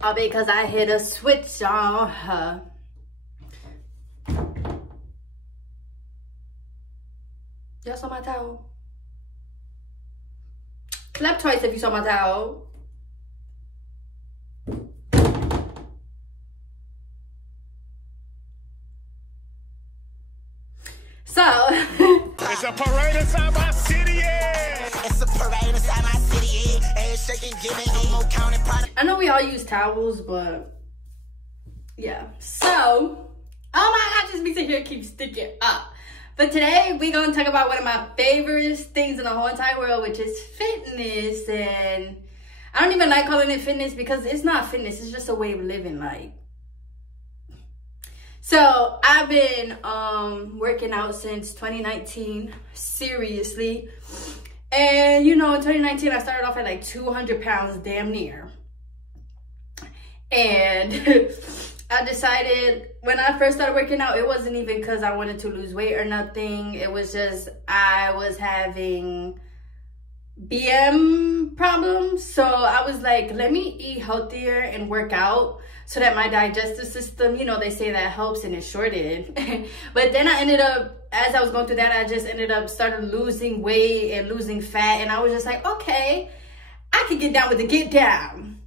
All because I hit a switch on her. Y'all saw my towel? Clap twice if you saw my towel. So it's a parade inside my city, yeah. It's a parade inside my city, yeah. Ass shaking, giving emo counting product. I know we all use towels, but yeah. So, oh my God, this pizza here keeps sticking up. But today we're gonna talk about one of my favorite things in the whole entire world, which is fitness. And I don't even like calling it fitness because it's not fitness, it's just a way of living. Like, so I've been working out since 2019, seriously. And you know, in 2019 I started off at like 200 pounds, damn near. And I decided when I first started working out, it wasn't even because I wanted to lose weight or nothing. It was just I was having BM problems. So I was like, let me eat healthier and work out so that my digestive system, you know, they say that helps, and it sure did. But then I ended up, as I was going through that, I just ended up started losing weight and losing fat. And I was just like, okay, I could get down with the get down.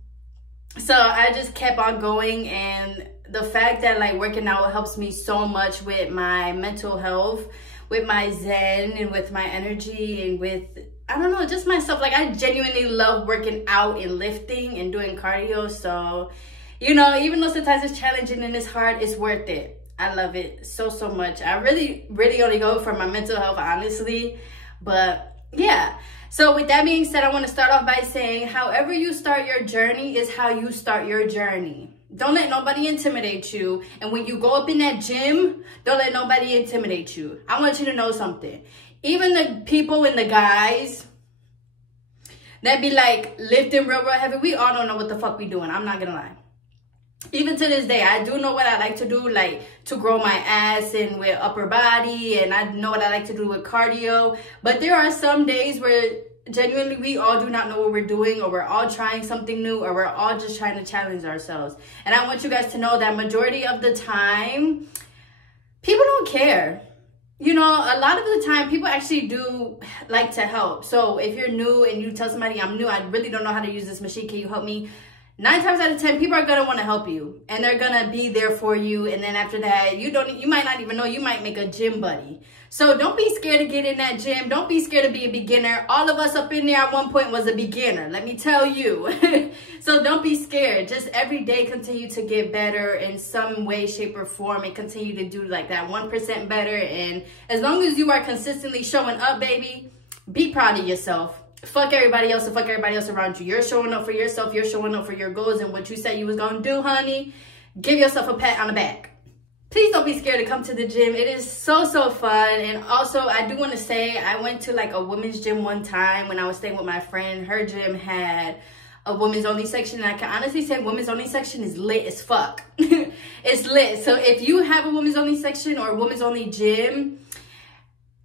So I just kept on going. And the fact that like working out helps me so much with my mental health, with my zen, and with my energy, and with, I don't know, just myself. Like, I genuinely love working out and lifting and doing cardio. So, you know, even though sometimes it's challenging and it's hard, it's worth it. I love it so, so much. I really only go for my mental health, honestly. But yeah. So with that being said, I want to start off by saying, however you start your journey is how you start your journey. Don't let nobody intimidate you. And when you go up in that gym, don't let nobody intimidate you. I want you to know something. Even the people and the guys that be like lifting real heavy, we all don't know what the fuck we doing. I'm not gonna lie. Even to this day, I do know what I like to do, like to grow my ass and with upper body, and I know what I like to do with cardio. But there are some days where genuinely we all do not know what we're doing, or we're all trying something new, or we're all just trying to challenge ourselves. And I want you guys to know that majority of the time, people don't care. You know, a lot of the time, people actually do like to help. So if you're new and you tell somebody, I'm new, I really don't know how to use this machine, can you help me? 9 times out of 10, people are gonna want to help you, and they're gonna be there for you. And then after that, you might not even know, you might make a gym buddy. So don't be scared to get in that gym. Don't be scared to be a beginner. All of us up in there at one point was a beginner, let me tell you. So don't be scared. Just every day continue to get better in some way, shape, or form, and continue to do like that 1% better. And as long as you are consistently showing up, baby, be proud of yourself. Fuck everybody else and fuck everybody else around you. You're showing up for yourself. You're showing up for your goals and what you said you was going to do, honey. Give yourself a pat on the back. Please don't be scared to come to the gym. It is so, so fun. And also, I do want to say, I went to like a women's gym one time when I was staying with my friend. Her gym had a women's only section. And I can honestly say women's only section is lit as fuck. It's lit. So if you have a women's only section or a women's only gym,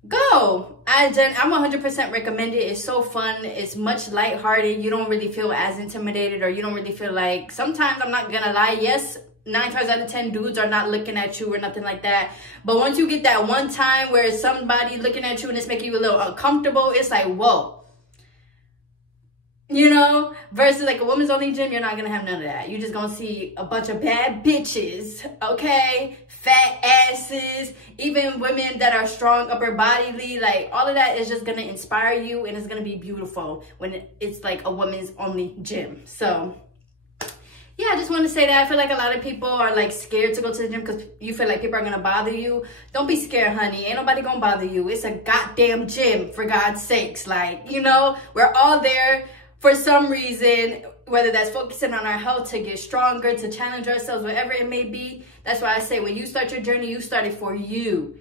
go. I'm 100% recommend it. It's so fun. It's much lighthearted. You don't really feel as intimidated, or you don't really feel like, sometimes, I'm not gonna lie, yes, 9 times out of 10 dudes are not looking at you or nothing like that. But once you get that one time where somebody looking at you and it's making you a little uncomfortable, it's like, whoa. You know, versus like a women's only gym, you're not gonna have none of that. You're just gonna see a bunch of bad bitches, okay? Fat asses, even women that are strong upper bodily, like all of that is just gonna inspire you, and it's gonna be beautiful when it's like a women's only gym. So yeah, I just want to say that I feel like a lot of people are like scared to go to the gym because you feel like people are gonna bother you. Don't be scared, honey. Ain't nobody gonna bother you. It's a goddamn gym, for God's sakes. Like, you know, we're all there for some reason, whether that's focusing on our health, to get stronger, to challenge ourselves, whatever it may be. That's why I say, when you start your journey, you start it for you.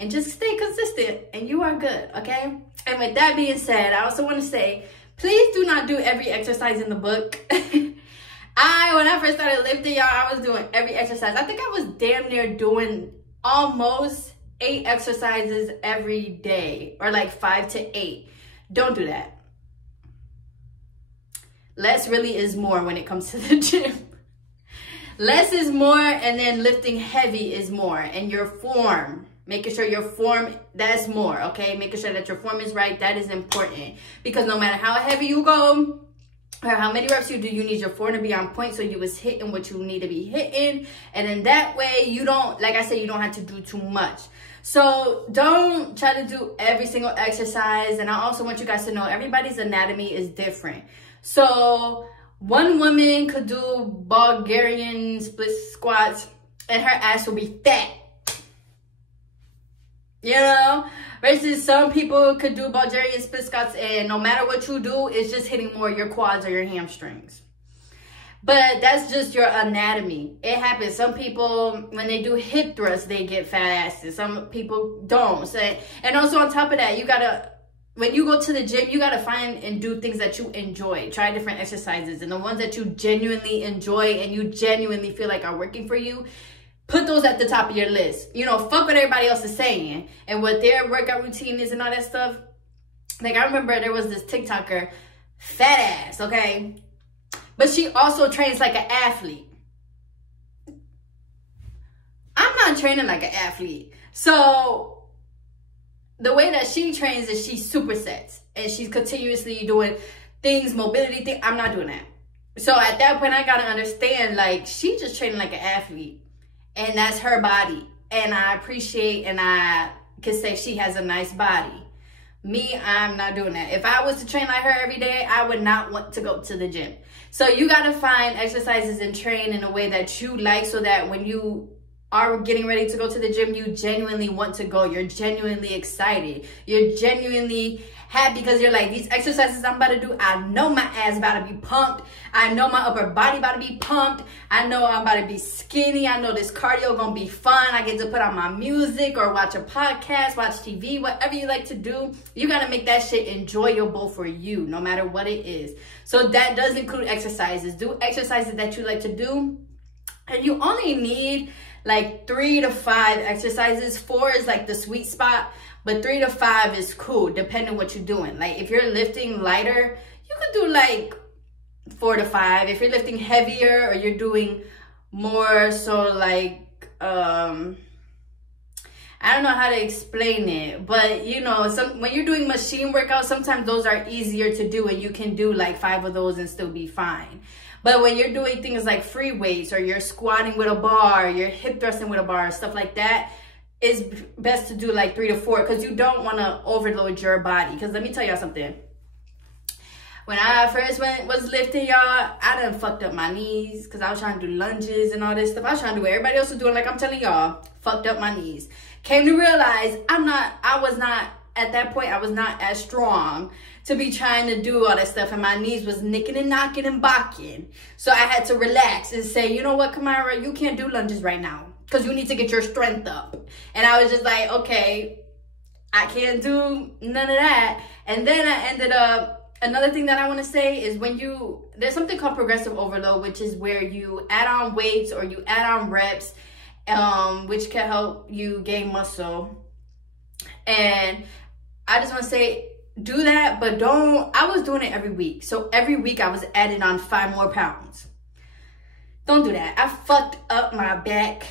And just stay consistent, and you are good, okay? And with that being said, I also want to say, please do not do every exercise in the book. When I first started lifting, y'all, I was doing every exercise. I think I was damn near doing almost 8 exercises every day, or like 5 to 8. Don't do that. Less really is more when it comes to the gym. Less is more, and then lifting heavy is more. And your form, making sure your form, that's more, okay? Making sure that your form is right, that is important. Because no matter how heavy you go, or how many reps you do, you need your form to be on point so you was hitting what you need to be hitting. And in that way, you don't, like I said, you don't have to do too much. So don't try to do every single exercise. And I also want you guys to know everybody's anatomy is different. So one woman could do Bulgarian split squats and her ass will be fat. You know, versus some people could do Bulgarian split squats and no matter what you do, it's just hitting more your quads or your hamstrings. But that's just your anatomy. It happens. Some people, when they do hip thrusts, they get fat asses. Some people don't. So, and also on top of that, you gotta, when you go to the gym, you gotta find and do things that you enjoy. Try different exercises, and the ones that you genuinely enjoy and you genuinely feel like are working for you, put those at the top of your list. You know, fuck what everybody else is saying and what their workout routine is and all that stuff. Like, I remember there was this TikToker, fat ass, okay? But she also trains like an athlete. I'm not training like an athlete. So, the way that she trains is she supersets. And she's continuously doing things, mobility things. I'm not doing that. So, at that point, I got to understand, like, she just training like an athlete. And that's her body. And I appreciate and I can say she has a nice body. Me, I'm not doing that. If I was to train like her every day, I would not want to go to the gym. So you got to find exercises and train in a way that you like so that when you are getting ready to go to the gym, you genuinely want to go. You're genuinely excited. You're genuinely happy because you're like, these exercises I'm about to do, I know my ass about to be pumped. I know my upper body about to be pumped. I know I'm about to be skinny. I know this cardio gonna be fun. I get to put on my music or watch a podcast, watch TV, whatever you like to do. You gotta make that shit enjoyable for you, no matter what it is. So that does include exercises. Do exercises that you like to do. And you only need like 3 to 5 exercises. 4 is like the sweet spot, but 3 to 5 is cool, depending what you're doing. Like if you're lifting lighter, you could do like 4 to 5. If you're lifting heavier or you're doing more so like, I don't know how to explain it, but you know, when you're doing machine workouts, sometimes those are easier to do and you can do like 5 of those and still be fine. But when you're doing things like free weights or you're squatting with a bar, you're hip thrusting with a bar, stuff like that, it's best to do like 3 to 4 because you don't want to overload your body. Because let me tell y'all something. When I first was lifting, y'all, I done fucked up my knees because I was trying to do lunges and all this stuff. I was trying to do what everybody else was doing, like I'm telling y'all, fucked up my knees. Came to realize at that point, I was not as strong to be trying to do all that stuff, and my knees was nicking and knocking and bocking. So I had to relax and say, you know what, Kamara, you can't do lunges right now because you need to get your strength up. And I was just like, okay, I can't do none of that. And then I ended up, another thing that I want to say is there's something called progressive overload, which is where you add on weights or you add on reps, which can help you gain muscle. And I just want to say, do that, but I was doing it every week. So every week I was adding on 5 more pounds. Don't do that. I fucked up my back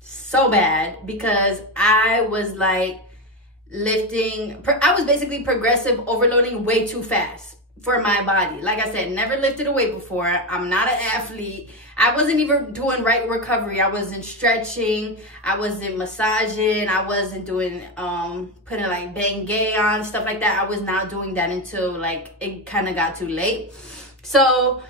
so bad because I was like I was basically progressive overloading way too fast for my body. Like I said, never lifted a weight before. I'm not an athlete. I wasn't even doing right recovery. I wasn't stretching. I wasn't massaging. I wasn't doing, putting like Bengay on, stuff like that. I was not doing that until like it kind of got too late. So,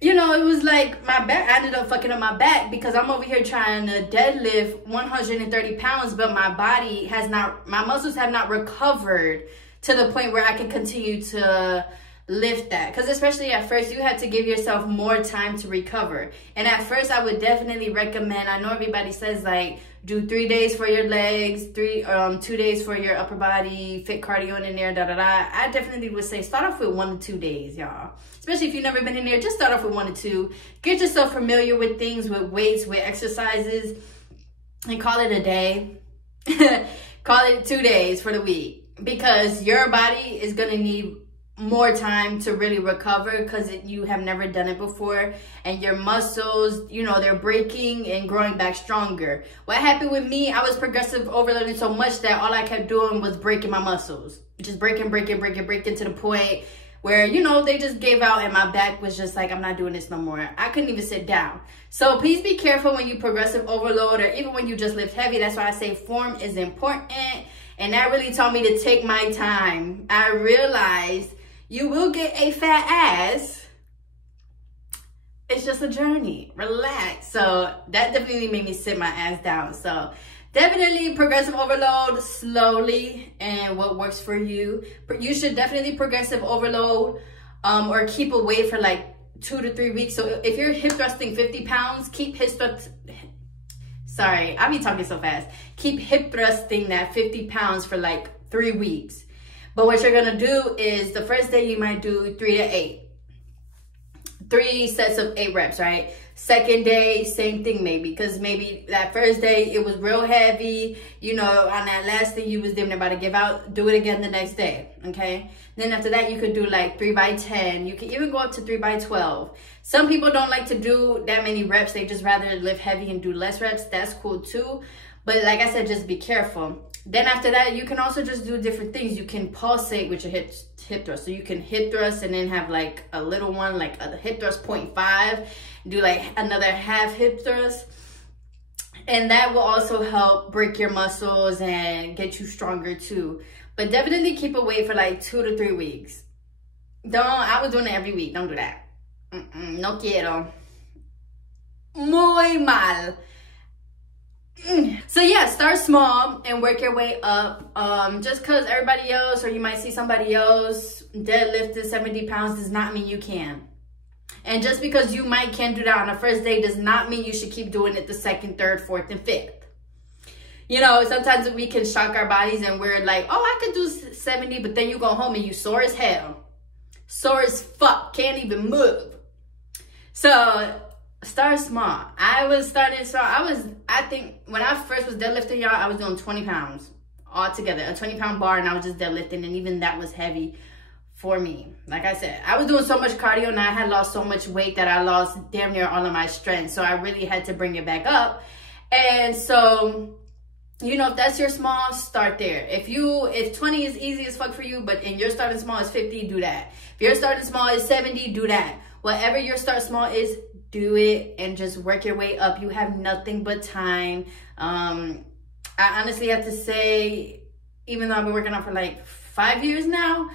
you know, it was like my back, I ended up fucking up my back because I'm over here trying to deadlift 130 pounds, but my muscles have not recovered to the point where I can continue to lift that. Because especially at first, you had to give yourself more time to recover. And at first, I would definitely recommend, I know everybody says like, do 3 days for your legs, 2 days for your upper body, fit cardio in there, I definitely would say start off with 1 to 2 days, y'all. Especially if you've never been in there, just start off with 1 to 2. Get yourself familiar with things, with weights, with exercises, and call it a day. Call it 2 days for the week. Because your body is going to need more time to really recover because you have never done it before, and your muscles, you know, they're breaking and growing back stronger. What happened with me, I was progressive overloading so much that all I kept doing was breaking my muscles. Just breaking to the point where, you know, they just gave out and my back was just like, I'm not doing this no more. I couldn't even sit down. So please be careful when you progressive overload or even when you just lift heavy. That's why I say form is important. And that really taught me to take my time. I realized you will get a fat ass. It's just a journey. Relax. So that definitely made me sit my ass down. So definitely progressive overload slowly and what works for you. You should definitely progressive overload or keep away for like 2 to 3 weeks. So if you're hip thrusting 50 pounds, keep hip thrust. Sorry, I be talking so fast. Keep hip thrusting that 50 pounds for like 3 weeks. But what you're gonna do is the first day you might do 3 to 8. 3 sets of 8 reps, right? Second day, same thing maybe, because maybe that first day it was real heavy, you know, on that last thing you was damn about to give out, do it again the next day, okay? Then after that, you could do like 3 by 10. You can even go up to 3 by 12. Some people don't like to do that many reps. They just rather lift heavy and do less reps. That's cool too. But like I said, just be careful. Then after that, you can also just do different things. You can pulsate with your hip thrust. So you can hip thrust and then have like a little one, like a hip thrust 0.5, do like another half hip thrust. And that will also help break your muscles and get you stronger too. But definitely keep away for like 2 to 3 weeks. I was doing it every week. Don't do that. No quiero. Muy mal. So yeah, start small and work your way up. Just because everybody else, or you might see somebody else deadlifted 70 pounds, does not mean you can. And just because you can't do that on the first day does not mean you should keep doing it the second, third, fourth, and fifth. You know, sometimes we can shock our bodies and we're like, oh, I could do 70, but then you go home and you sore as hell. Sore as fuck, can't even move. So start small. I was starting small. I think when I first was deadlifting, y'all, I was doing 20 pounds altogether, a 20-pound bar, and I was just deadlifting, and even that was heavy for me. Like I said, I was doing so much cardio and I had lost so much weight that I lost damn near all of my strength. So I really had to bring it back up. And so, you know, if that's your small, start there. If 20 is easy as fuck for you, but and your starting small is 50, do that. If your starting small is 70, do that. Whatever your start small is, do it and just work your way up. You have nothing but time. I honestly have to say, even though I've been working out for like 5 years now,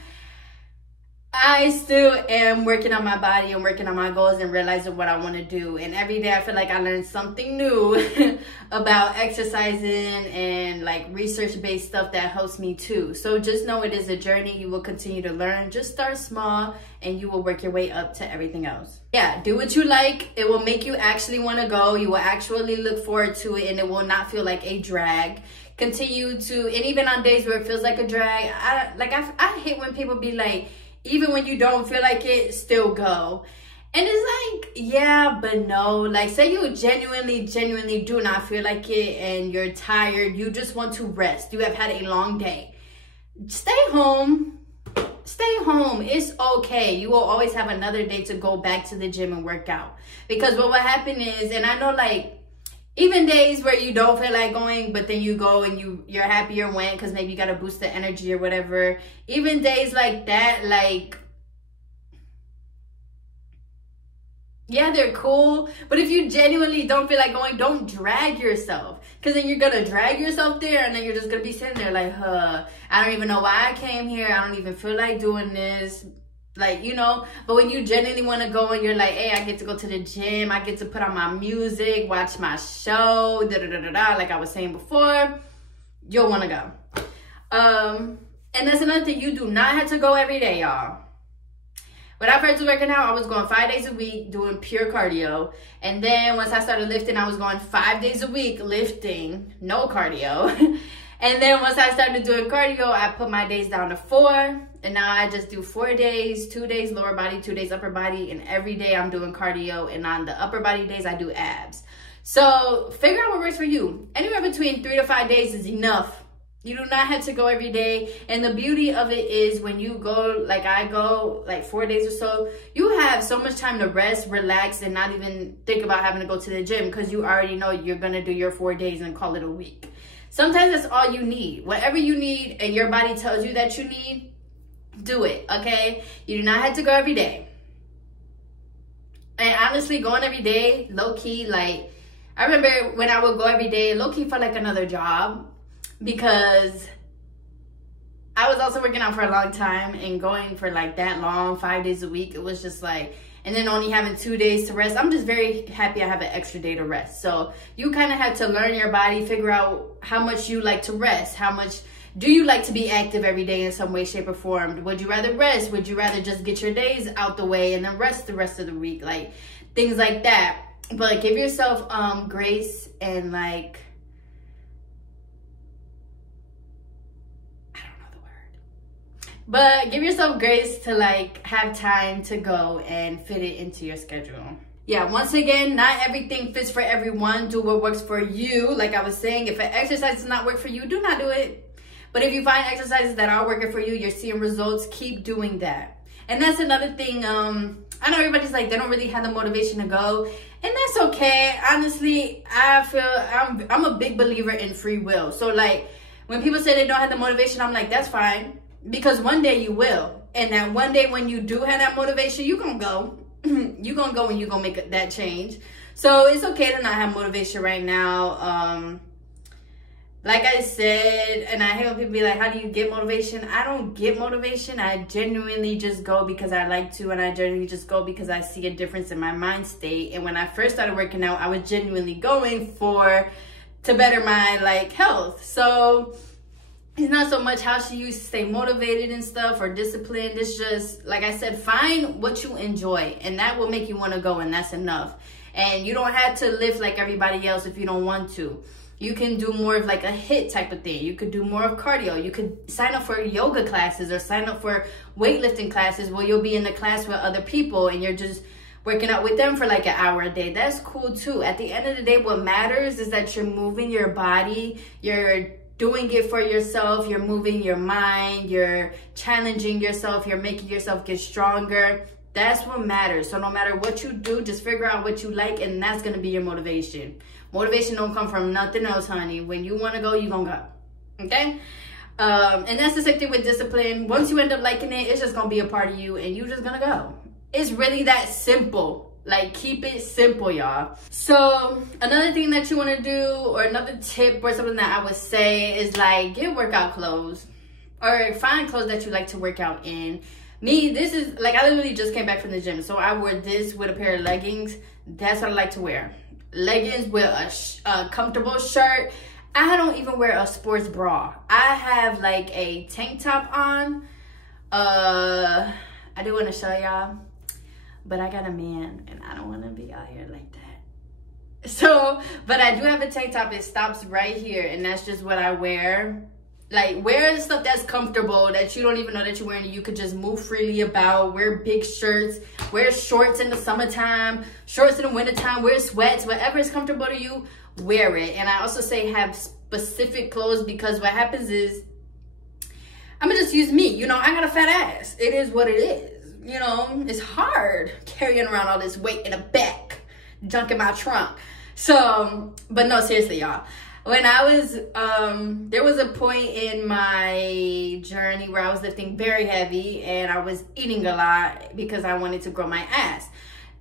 I still am working on my body and working on my goals and realizing what I want to do. And every day I feel like I learn something new about exercising and like research-based stuff that helps me too. So just know it is a journey. You will continue to learn. Just start small and you will work your way up to everything else. Yeah, do what you like. It will make you actually want to go. You will actually look forward to it and it will not feel like a drag. Continue to, and even on days where it feels like a drag, I hate when people be like, even when you don't feel like it, still go. And it's like, yeah, but no. Like, say you genuinely do not feel like it and you're tired. You just want to rest. You have had a long day. Stay home. Stay home. It's okay. You will always have another day to go back to the gym and work out. Because what will happen is, and I know like, even days where you don't feel like going, but then you go and you're happy you went because maybe you got to boost the energy or whatever. Even days like that, like, yeah, they're cool. But if you genuinely don't feel like going, don't drag yourself. Because then you're going to drag yourself there and then you're just going to be sitting there like, I don't even know why I came here. I don't even feel like doing this. Like, you know, but when you genuinely want to go and you're like, hey, I get to go to the gym, I get to put on my music, watch my show, like I was saying before, you'll want to go. And that's another thing, you do not have to go every day, y'all. When I first was working out, I was going 5 days a week doing pure cardio. And then once I started lifting, I was going 5 days a week lifting, no cardio. And then once I started doing cardio, I put my days down to 4. And now I just do 4 days, 2 days lower body, 2 days upper body. And every day I'm doing cardio. And on the upper body days, I do abs. So figure out what works for you. Anywhere between 3 to 5 days is enough You do not have to go every day. And the beauty of it is when you go, like I go, like 4 days or so, you have so much time to rest, relax, and not even think about having to go to the gym because you already know you're going to do your 4 days and call it a week. Sometimes that's all you need. Whatever you need and your body tells you that you need, do it, okay? You do not have to go every day. And honestly, going every day, low-key, like, I remember when I would go every day, low-key felt like another job. Because I was also working out for a long time and going for like that long, 5 days a week. It was just like, and then only having 2 days to rest. I'm just very happy I have an extra day to rest. So you kind of have to learn your body, figure out how much you like to rest. How much do you like to be active every day in some way, shape, or form? Would you rather rest? Would you rather just get your days out the way and then rest the rest of the week? Like things like that. But give yourself grace and like, but give yourself grace to like have time to go and fit it into your schedule. Yeah, once again, not everything fits for everyone. Do what works for you. Like I was saying, if an exercise does not work for you, do not do it. But if you find exercises that are working for you, you're seeing results, keep doing that. And that's another thing. I know everybody's like, they don't really have the motivation to go. And that's okay. Honestly, I feel I'm a big believer in free will. So like when people say they don't have the motivation, I'm like, that's fine. Because one day you will. And that one day when you do have that motivation, you're going to go. You're going to go and you're going to make that change. So it's okay to not have motivation right now. Like I said, and I hear people be like, how do you get motivation? I don't get motivation. I genuinely just go because I like to. And I genuinely just go because I see a difference in my mind state. And when I first started working out, I was genuinely going to better my like health. So it's not so much how she used to stay motivated and stuff or disciplined. It's just, like I said, find what you enjoy and that will make you want to go, and that's enough. And you don't have to lift like everybody else if you don't want to. You can do more of like a HIIT type of thing. You could do more of cardio. You could sign up for yoga classes or sign up for weightlifting classes where you'll be in the class with other people and you're just working out with them for like an hour a day. That's cool too. At the end of the day, what matters is that you're moving your body, you're doing it for yourself, you're moving your mind, you're challenging yourself, you're making yourself get stronger. That's what matters. So no matter what you do, just figure out what you like and that's going to be your motivation. Motivation don't come from nothing else, honey. When you want to go, you're going to go. Okay? And that's the same thing with discipline. Once you end up liking it, it's just going to be a part of you and you're just going to go. It's really that simple. Like, keep it simple, y'all. So another thing that you want to do, or another tip or something that I would say is like, get workout clothes or find clothes that you like to work out in. Me, this is like, I literally just came back from the gym, so I wore this with a pair of leggings. That's what I like to wear. Leggings with a comfortable shirt. I don't even wear a sports bra. I have like a tank top on. I do want to show y'all, but I got a man and I don't want to be out here like that. So, but I do have a tank top. It stops right here and that's just what I wear. Like, wear stuff that's comfortable, that you don't even know that you're wearing. You could just move freely about, wear big shirts, wear shorts in the summertime, shorts in the wintertime, wear sweats, whatever is comfortable to you, wear it. And I also say have specific clothes because what happens is, I'm gonna just use me. You know, I got a fat ass. It is what it is. You know, it's hard carrying around all this weight in the back, junk in my trunk. So, but no, seriously, y'all. When I was, there was a point in my journey where I was lifting very heavy and I was eating a lot because I wanted to grow my ass.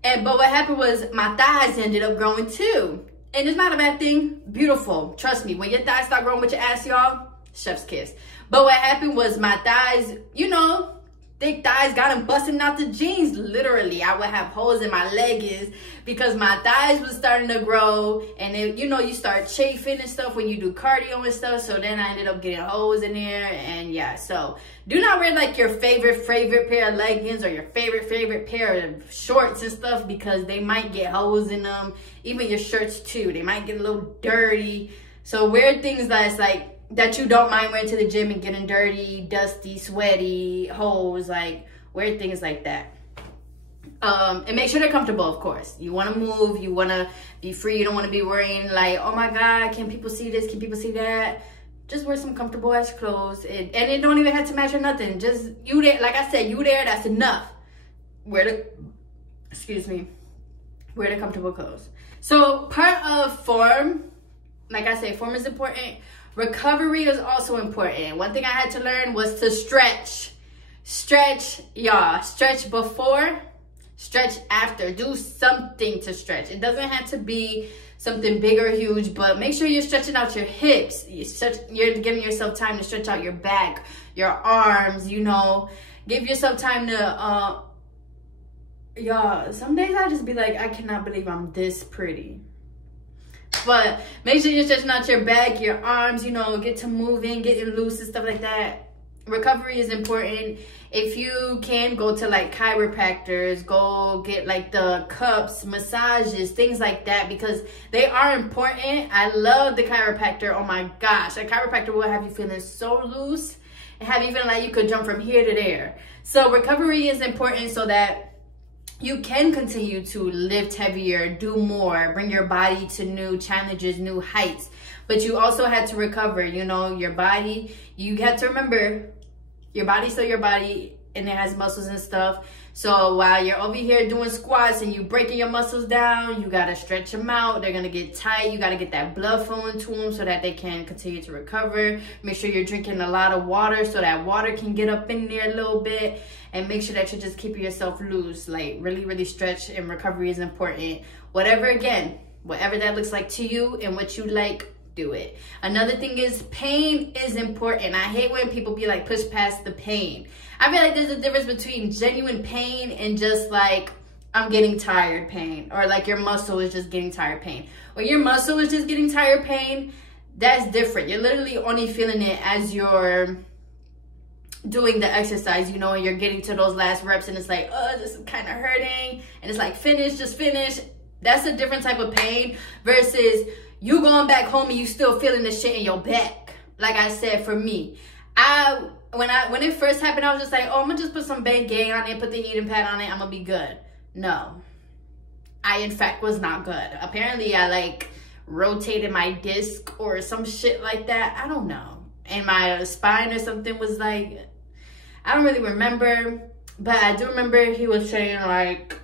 But what happened was my thighs ended up growing too. And it's not a bad thing. Beautiful. Trust me, when your thighs start growing with your ass, y'all, chef's kiss. But what happened was my thighs, you know, thick thighs got them busting out the jeans. Literally, I would have holes in my leggings because my thighs was starting to grow. And then, you know, you start chafing and stuff when you do cardio and stuff. So then I ended up getting holes in there. And yeah, so do not wear like your favorite pair of leggings or your favorite pair of shorts and stuff because they might get holes in them. Even your shirts too, they might get a little dirty. So wear things that's like, that you don't mind wearing to the gym and getting dirty, dusty, sweaty, holes, like wear things like that. And make sure they're comfortable, of course. You want to move, you want to be free, you don't want to be worrying like, oh my God, can people see this, can people see that? just wear some comfortable ass clothes, and it don't even have to match or nothing. Just you there, like I said, you there, that's enough. Wear the comfortable clothes. So part of form, like I say, form is important. Recovery is also important. One thing I had to learn was to stretch. Stretch, y'all. Stretch before, stretch after. Do something to stretch. It doesn't have to be something big or huge, but make sure you're stretching out your hips. You're giving yourself time to stretch out your back, your arms, you know. Give yourself time to, y'all, some days I just be like, I cannot believe I'm this pretty. But make sure you're stretching out your back, your arms, you know, get to moving, getting loose and stuff like that. Recovery is important. If you can, go to like chiropractors, go get like the cups, massages, things like that, because they are important. I love the chiropractor. Oh my gosh, a chiropractor will have you feeling so loose and have you feeling like you could jump from here to there. So recovery is important so that you can continue to lift heavier, do more, bring your body to new challenges, new heights. But you also had to recover, you know, your body. You have to remember, your body's still your body, and it has muscles and stuff. So while you're over here doing squats and you breaking your muscles down, you gotta stretch them out. They're gonna get tight. You gotta get that blood flowing to them so that they can continue to recover. Make sure you're drinking a lot of water so that water can get up in there a little bit. And make sure that you're just keeping yourself loose. Like really, really stretch, and recovery is important. Whatever that looks like to you and what you like, do it. Another thing is pain is important. I hate when people be like, push past the pain. I feel like there's a difference between genuine pain and just like, I'm getting tired pain, or like your muscle is just getting tired pain. When your muscle is just getting tired pain, that's different. You're literally only feeling it as you're doing the exercise, you know, and you're getting to those last reps and it's like, oh, this is kind of hurting, and it's like, finish, just finish. That's a different type of pain versus you going back home and you still feeling the shit in your back. Like I said, for me, when it first happened, I was just like, oh, I'm gonna just put some Bengay on it, put the heating pad on it, I'm gonna be good. No, I in fact was not good. Apparently I like rotated my disc or some shit like that, I don't know, and my spine or something was like, I don't really remember, but I do remember he was saying like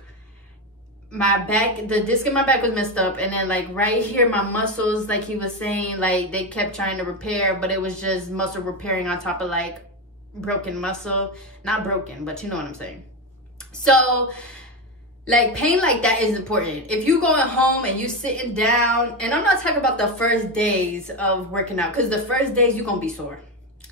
my back, the disc in my back was messed up, and then like right here my muscles, like he was saying, like they kept trying to repair, but it was just muscle repairing on top of like broken muscle. Not broken, but you know what I'm saying. So like pain like that is important. If you going home and you sitting down, and I'm not talking about the first days of working out, because the first days you're gonna be sore,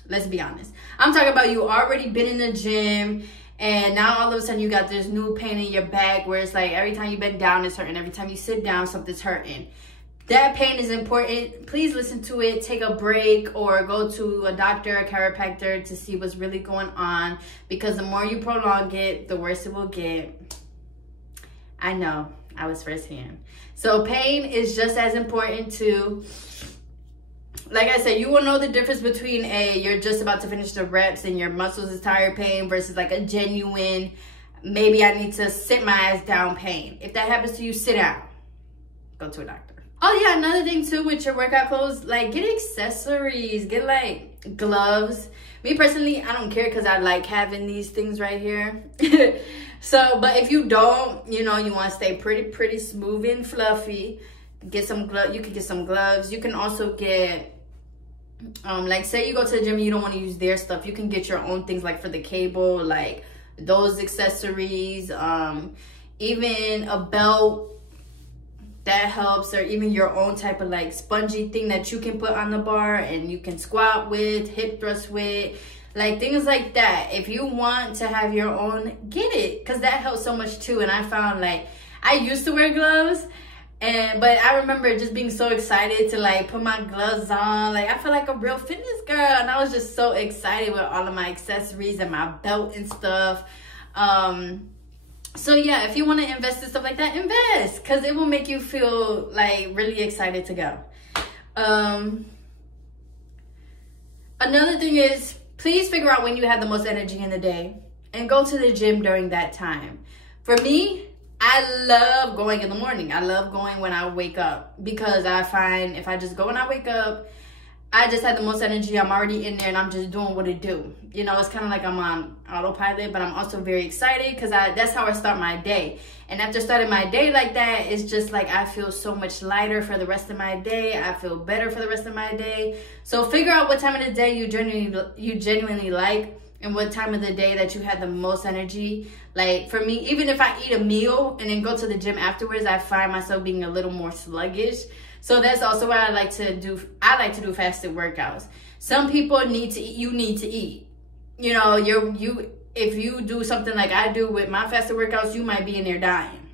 let's be honest. I'm talking about you already been in the gym, and now all of a sudden you got this new pain in your back where it's like every time you bend down it's hurting, every time you sit down something's hurting. That pain is important. Please listen to it, take a break, or go to a doctor, a chiropractor to see what's really going on, because the more you prolong it, the worse it will get. I know, I was firsthand. So pain is just as important too. Like I said, you will know the difference between you're just about to finish the reps and your muscles is tired pain versus like a genuine, maybe I need to sit my ass down pain. If that happens to you, sit down. Go to a doctor. Oh yeah, another thing too with your workout clothes, like get accessories, get like gloves. Me personally, I don't care because I like having these things right here. So, but if you don't, you know, you want to stay pretty smooth and fluffy, get some gloves. You can get some gloves. You can also get like say you go to the gym and you don't want to use their stuff, you can get your own things, like for the cable, like those accessories, even a belt that helps, or even your own type of like spongy thing that you can put on the bar and you can squat with, hip thrust with, like things like that. If you want to have your own, get it, because that helps so much too. And I found like I used to wear gloves, but I remember just being so excited to like put my gloves on. Like I feel like a real fitness girl, and I was just so excited with all of my accessories and my belt and stuff. So yeah, if you want to invest in stuff like that, invest, because it will make you feel like really excited to go. Another thing is, please figure out when you have the most energy in the day and go to the gym during that time. For me, I love going in the morning. I love going when I wake up, because I find if I just go when I wake up, I just had the most energy. I'm already in there and I'm just doing what it do. You know, it's kind of like I'm on autopilot, but I'm also very excited because that's how I start my day. And after starting my day like that, it's just like I feel so much lighter for the rest of my day. I feel better for the rest of my day. So figure out what time of the day you genuinely like, and what time of the day that you have the most energy. Like for me, even if I eat a meal and then go to the gym afterwards, I find myself being a little more sluggish. So that's also what I like to do. I like to do fasted workouts. Some people need to eat. You need to eat. You know, if you do something like I do with my fasted workouts, you might be in there dying.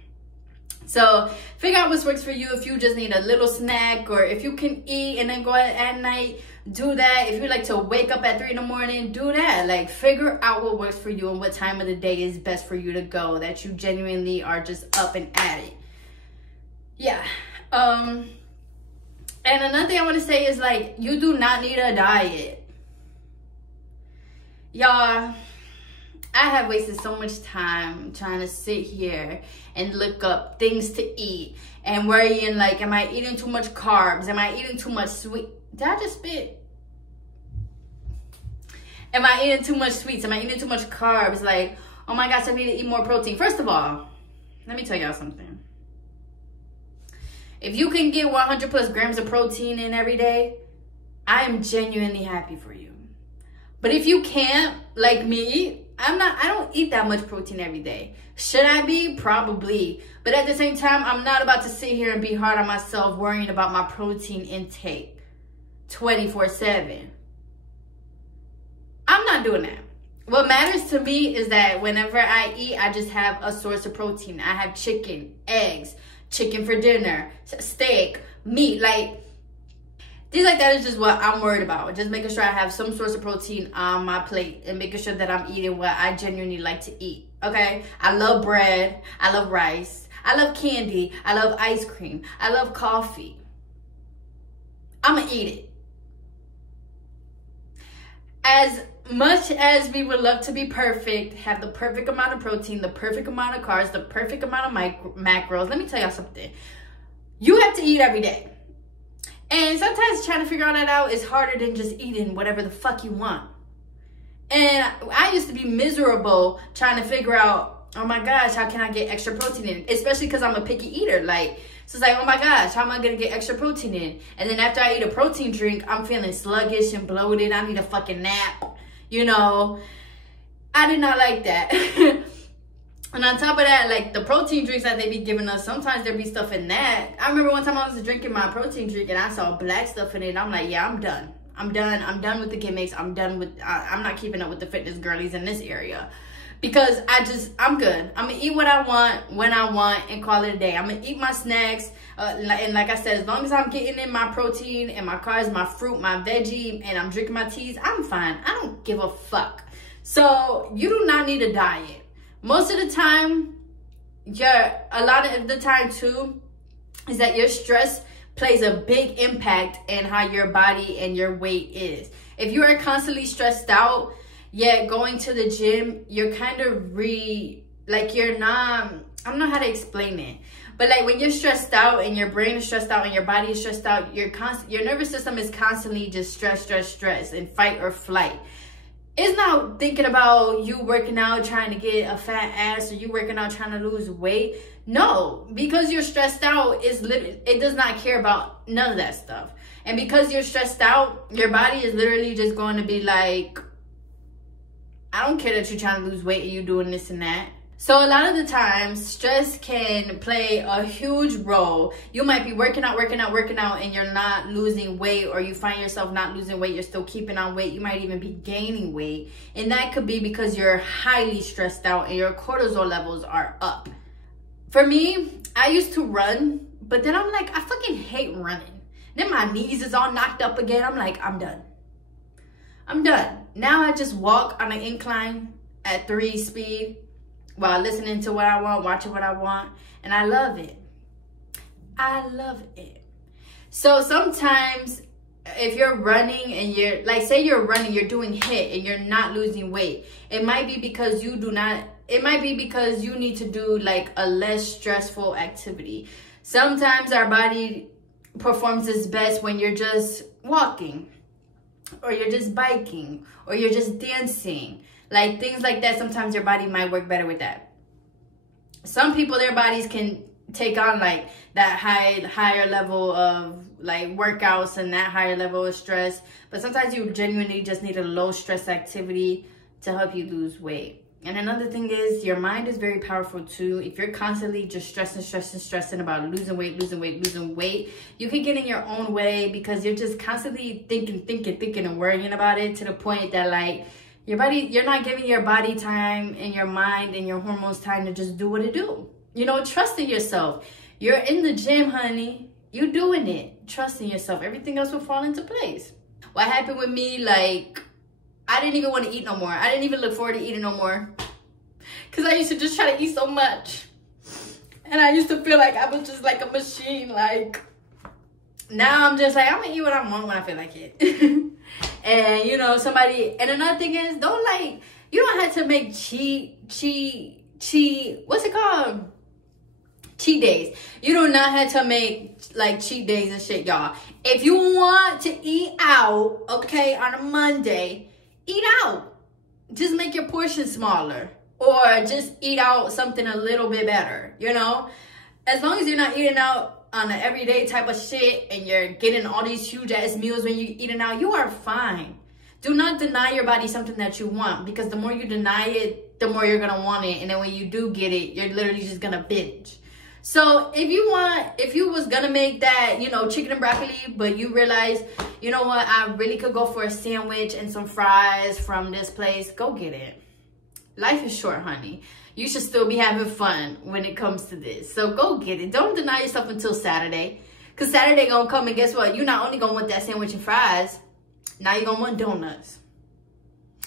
So figure out what works for you. If you just need a little snack, or if you can eat and then go at night, do that. If you like to wake up at 3 in the morning, do that. Like figure out what works for you and what time of the day is best for you to go, that you genuinely are just up and at it. Yeah. And another thing I want to say is, like, you do not need a diet. Y'all, I have wasted so much time trying to sit here and look up things to eat and worrying, like, am I eating too much carbs? Am I eating too much sweet? Did I just spit? Am I eating too much sweets? Am I eating too much carbs? Like, oh my gosh, I need to eat more protein. First of all, let me tell y'all something. If you can get 100 plus grams of protein in every day, I am genuinely happy for you. But if you can't, like me, I don't eat that much protein every day. Should I be? Probably. But at the same time, I'm not about to sit here and be hard on myself worrying about my protein intake 24/7. I'm not doing that. What matters to me is that whenever I eat, I just have a source of protein. I have chicken, eggs, chicken for dinner, steak, meat, like things like that is just what I'm worried about. Just making sure I have some source of protein on my plate and making sure that I'm eating what I genuinely like to eat. Okay, I love bread, I love rice, I love candy, I love ice cream, I love coffee. I'm gonna eat it. As much as we would love to be perfect, have the perfect amount of protein, the perfect amount of carbs, the perfect amount of macros, let me tell y'all something. You have to eat every day. And sometimes trying to figure all that out is harder than just eating whatever the fuck you want. And I used to be miserable trying to figure out, oh my gosh, how can I get extra protein in? Especially because I'm a picky eater. Like, so it's like, oh my gosh, how am I going to get extra protein in? And then after I eat a protein drink, I'm feeling sluggish and bloated. I need a fucking nap. You know, I did not like that. And on top of that, like the protein drinks that they be giving us, sometimes there be stuff in that. I remember one time I was drinking my protein drink and I saw black stuff in it. And I'm like, yeah, I'm done. I'm done with the gimmicks. I'm not keeping up with the fitness girlies in this area. Because I'm good. I'm going to eat what I want, when I want, and call it a day. I'm going to eat my snacks. And like I said, as long as I'm getting in my protein and my carbs, my fruit, my veggie, and I'm drinking my teas, I'm fine. I don't give a fuck. So you do not need a diet. Most of the time, a lot of the time too, is that your stress plays a big impact in how your body and your weight is. If you are constantly stressed out, yet going to the gym, you're kind of you're not, I don't know how to explain it. But like when you're stressed out and your brain is stressed out and your body is stressed out, your nervous system is constantly just stress and fight or flight. It's not thinking about you working out trying to get a fat ass or you working out trying to lose weight. No, because you're stressed out, it does not care about none of that stuff. And because you're stressed out, your body is literally just going to be like, I don't care that you're trying to lose weight and you're doing this and that. So a lot of the times, stress can play a huge role. You might be working out, and you're not losing weight, or you find yourself not losing weight, you're still keeping on weight. You might even be gaining weight. And that could be because you're highly stressed out and your cortisol levels are up. For me, I used to run, but then I'm like, I fucking hate running. Then my knees is all knocked up again. I'm like, I'm done. I'm done. Now I just walk on an incline at 3 speed. While listening to what I want, watching what I want. And I love it. I love it. So sometimes if you're running and you're, like say you're running, you're doing HIIT and you're not losing weight. It might be because you need to do like a less stressful activity. Sometimes our body performs its best when you're just walking. or you're just biking, or you're just dancing. Like things like that, sometimes your body might work better with that. Some people, their bodies can take on like that higher level of like workouts and that higher level of stress. But sometimes you genuinely just need a low stress activity to help you lose weight. And another thing is, your mind is very powerful too. If you're constantly just stressing about losing weight, you can get in your own way because you're just constantly thinking and worrying about it, to the point that like your body, you're not giving your body time and your mind and your hormones time to just do what it do. You know, trust in yourself. You're in the gym, honey. You doing it. Trust in yourself. Everything else will fall into place. What happened with me, like, I didn't even want to eat no more. I didn't even look forward to eating no more. Because I used to just try to eat so much. And I used to feel like I was just like a machine. Like, now I'm just like, I'm going to eat what I want when I feel like it. And, you know, and another thing is, don't like, you don't have to make what's it called? Cheat days. You do not have to make like cheat days and shit, y'all. If you want to eat out, okay, on a Monday, eat out. Just make your portion smaller, or just eat out something a little bit better, you know? As long as you're not eating out on an everyday type of shit and you're getting all these huge ass meals when you're eating out, you are fine. Do not deny your body something that you want, because the more you deny it, the more you're gonna want it. And then when you do get it, you're literally just gonna binge. So if you was gonna make that, you know, chicken and broccoli, but you realize, you know what, I really could go for a sandwich and some fries from this place, go get it. Life is short, honey. You should still be having fun when it comes to this. So go get it. Don't deny yourself until Saturday. Because Saturday gonna come, and guess what? You're not only gonna want that sandwich and fries, now you're gonna want donuts.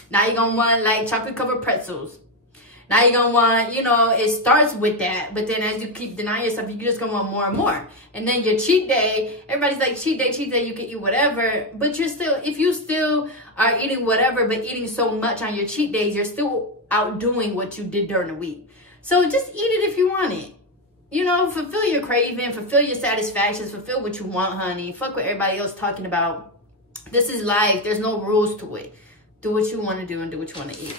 Now you're gonna want like chocolate covered pretzels. Now you're going to want, you know, it starts with that. But then as you keep denying yourself, you're just going to want more and more. And then your cheat day, everybody's like, cheat day, you can eat whatever. But you're still, if you still are eating whatever, but eating so much on your cheat days, you're still outdoing what you did during the week. So just eat it if you want it. You know, fulfill your craving, fulfill your satisfactions, fulfill what you want, honey. Fuck what everybody else talking about. This is life. There's no rules to it. Do what you want to do and do what you want to eat.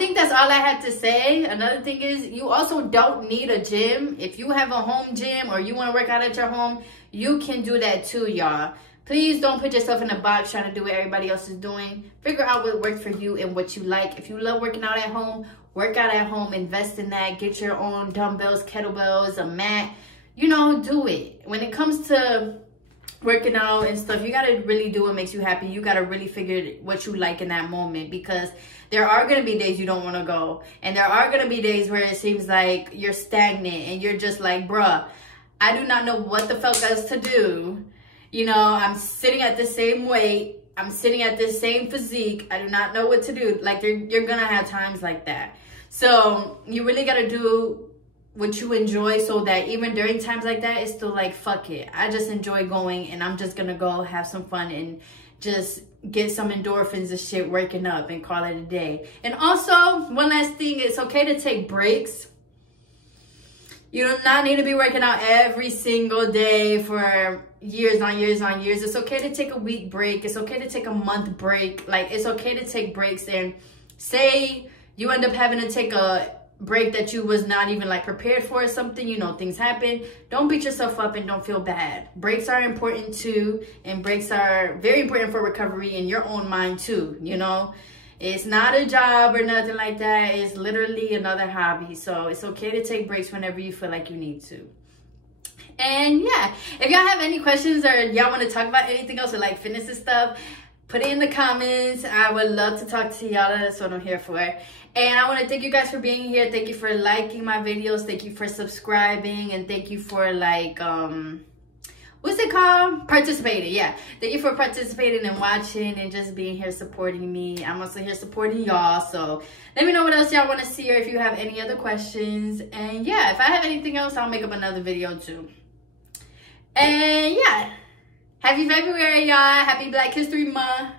I think that's all I had to say. Another thing is, you also don't need a gym. If you have a home gym or you want to work out at your home, you can do that too, y'all. Please don't put yourself in a box trying to do what everybody else is doing. Figure out what works for you and what you like. If you love working out at home, work out at home, invest in that. Get your own dumbbells, kettlebells, a mat. You know, do it. When it comes to working out and stuff, you got to really do what makes you happy. You got to really figure what you like in that moment, because there are going to be days you don't want to go. And there are going to be days where it seems like you're stagnant and you're just like, bruh, I do not know what the fuck else to do. You know, I'm sitting at the same weight. I'm sitting at the same physique. I do not know what to do. Like, you're going to have times like that. So you really got to do what you enjoy, so that even during times like that, it's still like, fuck it. I just enjoy going, and I'm just going to go have some fun and just get some endorphins and shit working up and call it a day. And also, one last thing, it's okay to take breaks. You do not need to be working out every single day for years on years on years. It's okay to take a week break. It's okay to take a month break. Like, it's okay to take breaks. And say you end up having to take a break that you was not even like prepared for or something, you know, things happen. Don't beat yourself up and don't feel bad. Breaks are important too, and breaks are very important for recovery in your own mind too, you know. It's not a job or nothing like that. It's literally another hobby. So it's okay to take breaks whenever you feel like you need to. And yeah, if y'all have any questions or y'all want to talk about anything else or like fitness and stuff, put it in the comments. I would love to talk to y'all. That's what I'm here for. And I want to thank you guys for being here. Thank you for liking my videos. Thank you for subscribing. And thank you for like, what's it called? Participating. Yeah. Thank you for participating and watching and just being here supporting me. I'm also here supporting y'all. So let me know what else y'all want to see, or if you have any other questions. And yeah, if I have anything else, I'll make up another video too. And yeah. Happy February, y'all. Happy Black History Month.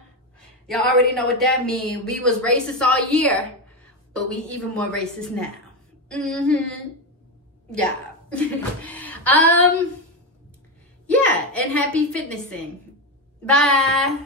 Y'all already know what that means. We was racist all year, but we even more racist now. Yeah. Yeah, and happy fitnessing. Bye.